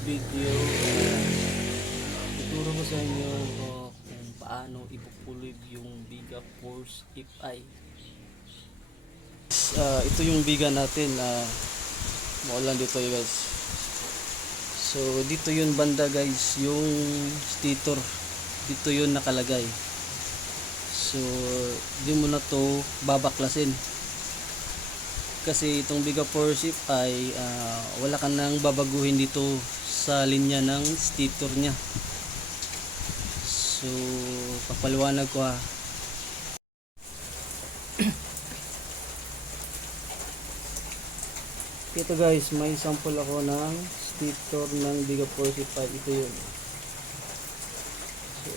video, tuturo ko sa inyo kung paano ipupulid yung Biga Force FI. Ito yung biga natin na maulan dito guys. So dito yun banda guys, yung stator dito yun nakalagay. So di mo na to babaklasin kasi itong Biga Force FI wala ka nang babaguhin dito sa linya ng stator nya. So papaliwanag ko ha. Ito guys, may sample ako ng stator ng Biga Force FI. Ito yun. So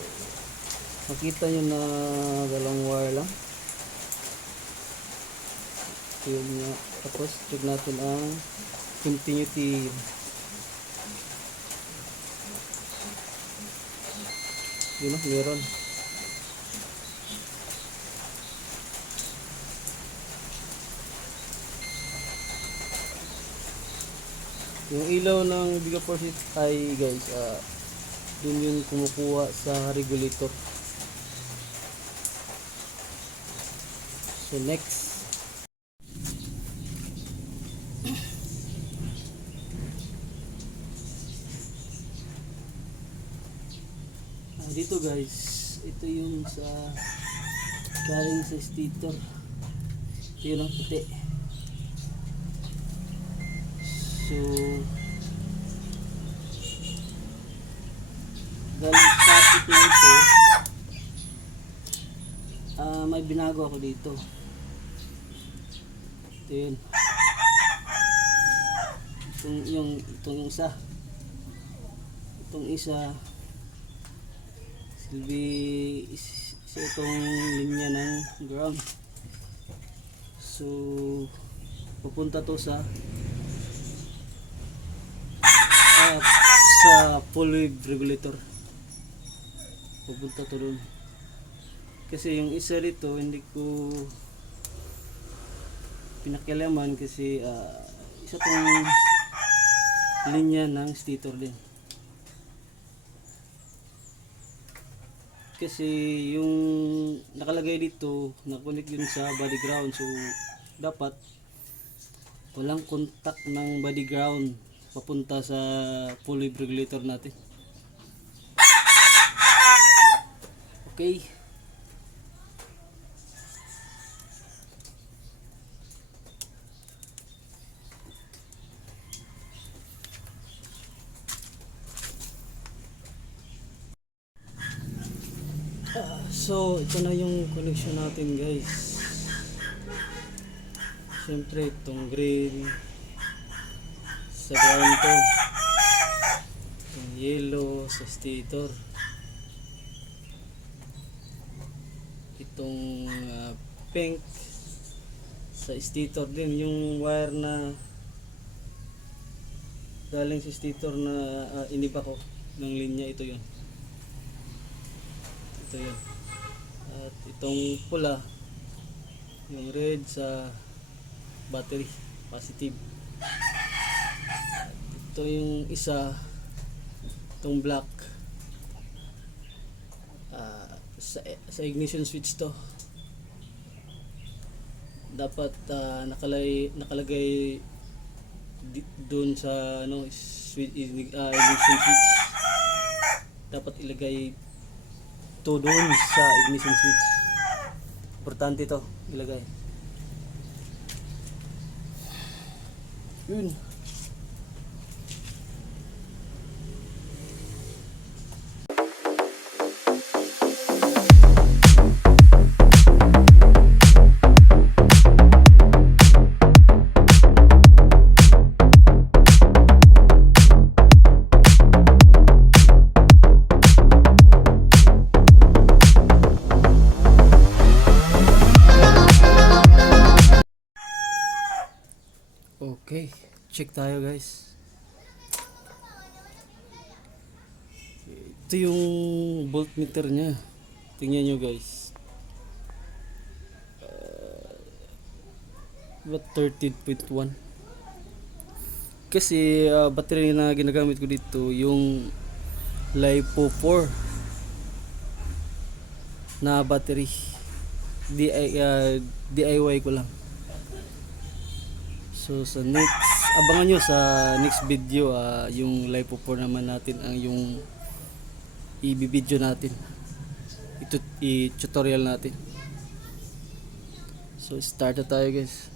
makita nyo na dalawang wire lang. Ito yun nga. Tapos check natin ang continuity. Yun o, meron. Yung ilaw ng Biga Force FI guys, dun yun kumukuha sa regulator. So next, dito guys, ito yung sa galing sa stator. Ito yun ang puti. So galing sa puti ito, may binago ako dito. Ito yun. Itong isa silbi isa itong linya ng ground. So pupunta to sa full wave regulator. Pupunta to dun. Kasi yung isa dito hindi ko pinakialaman kasi isa tong linya ng stator din. Kasi yung nakalagay dito nakunik yun sa body ground, so dapat walang contact ng body ground papunta sa full wave regulator natin. Okay. So ito na yung connection natin guys. Siyempre itong green sa ground to, itong yellow sa stator, itong pink sa stator din. Yung wire na galing sa stator na iniba ko ng linya, ito yun. Ito yun. At itong pula, yung red sa battery, positive. At ito yung isa, itong black, sa ignition switch to. Dapat nakalagay doon sa ignition switch. Dapat ilagay to doon sa ignition switch. Importante to ilagay. Yun. Okay, check tayo guys. Ito yung voltmeter nya. Tingnan nyo guys. What 13.1. Kasi battery na ginagamit ko dito yung LiPo 4 na battery. DIY ko lang. So sa next, abangan nyo sa next video, yung LiPo 4 naman natin ang yung i-video natin. Ito i-tutorial natin. So start na tayo guys.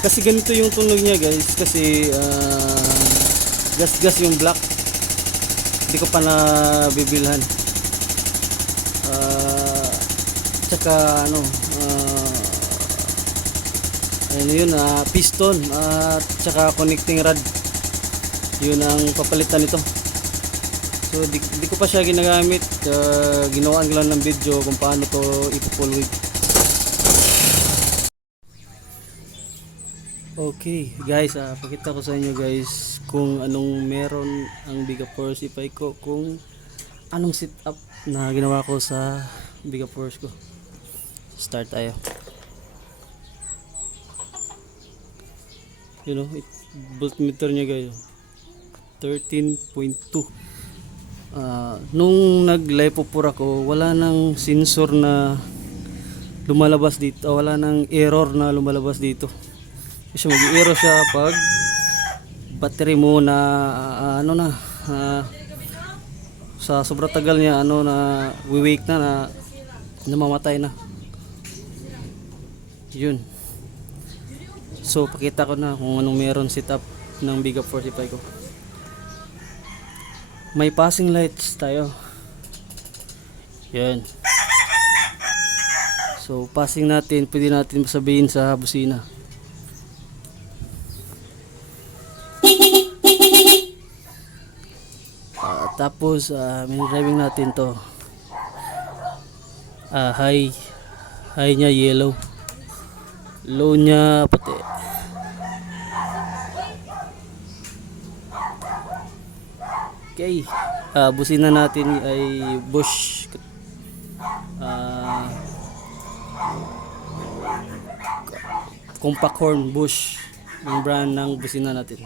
Kasi ganito yung tunog niya guys, kasi gas yung black. Hindi ko pa nabibilhan. Tsaka ano, ano yun, piston at tsaka connecting rod. Yun ang papalitan nito. So di ko pa siya ginagamit. Ginawaan ko lang ng video kung paano to ipupulwig. Okay guys, pakita ko sa inyo guys kung anong meron ang Bigaforce Ipay ko, kung anong setup na ginawa ko sa Bigaforce ko. Start tayo. You know, voltmeter niya guys, 13.2. Nung nag-LiPo 4 ako, wala nang sensor na lumalabas dito, wala nang error na lumalabas dito. Kasi mag-i-error siya pag battery mo na sa sobrang tagal niya na wiwake na namamatay na. Yun. So pakita ko na kung anong meron setup ng Bigaforce Ipay ko. May passing lights tayo. Yan. So passing natin, pwede natin sabihin sa busina. Tapos may driving natin to. High nya yellow, low nya puti. Okay, busina natin ay Bosch, compact horn Bosch yung brand ng busina natin.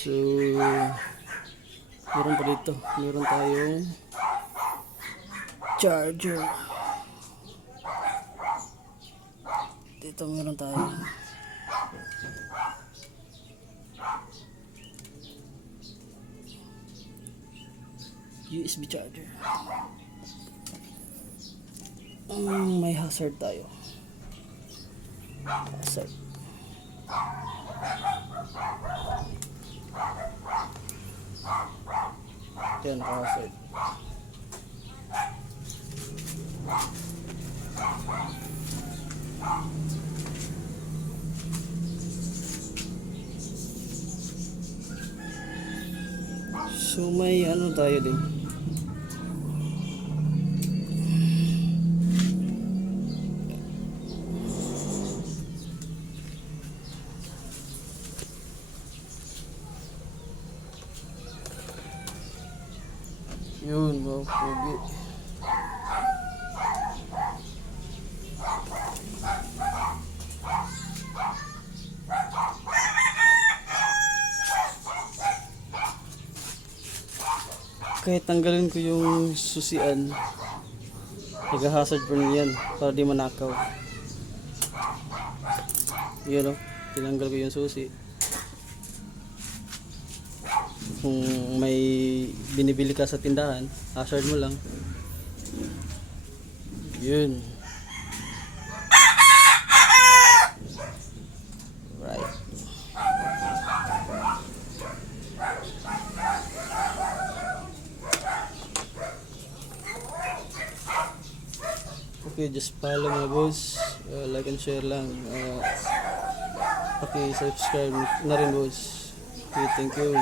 So meron pa dito, meron tayong charger dito, meron tayo USB charger. May hazard tayo, hazard. Yan, naka-hazard. So may ano tayo din, yun, pogi. Kahit tanggalin ko yung susian, nag-hazard pa rin yan para di manakaw. Yun o, tinanggal ko yung susi. Kung may binibili ka sa tindahan, hazard mo lang. Yun. Right. Okay, just follow mga boss. Like and share lang. Okay, subscribe na rin boss. Okay, thank you.